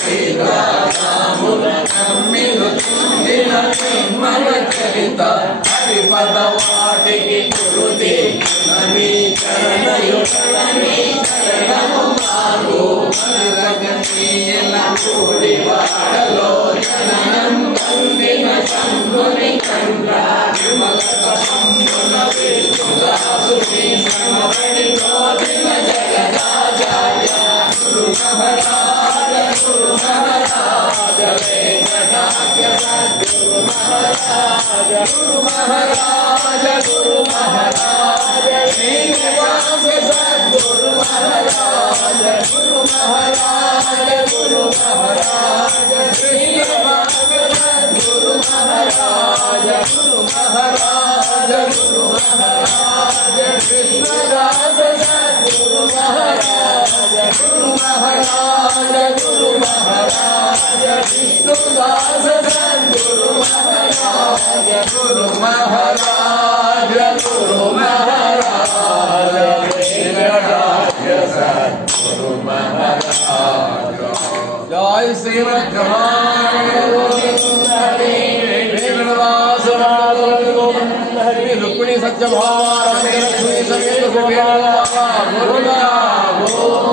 శ్రీరాముల కమ్మిలు చుండిన తిమ్మల చరిత హరి పద వాటికి గురుదే నమీ చరణయు చరణీ చరణము మారు మనరగనీయల కూడి వాడలో జననం Guru Maharaj, Guru Maharaj, Guru Maharaj, Guru Maharaj, Guru Maharaj, Guru Maharaj, Maharaj, Oh,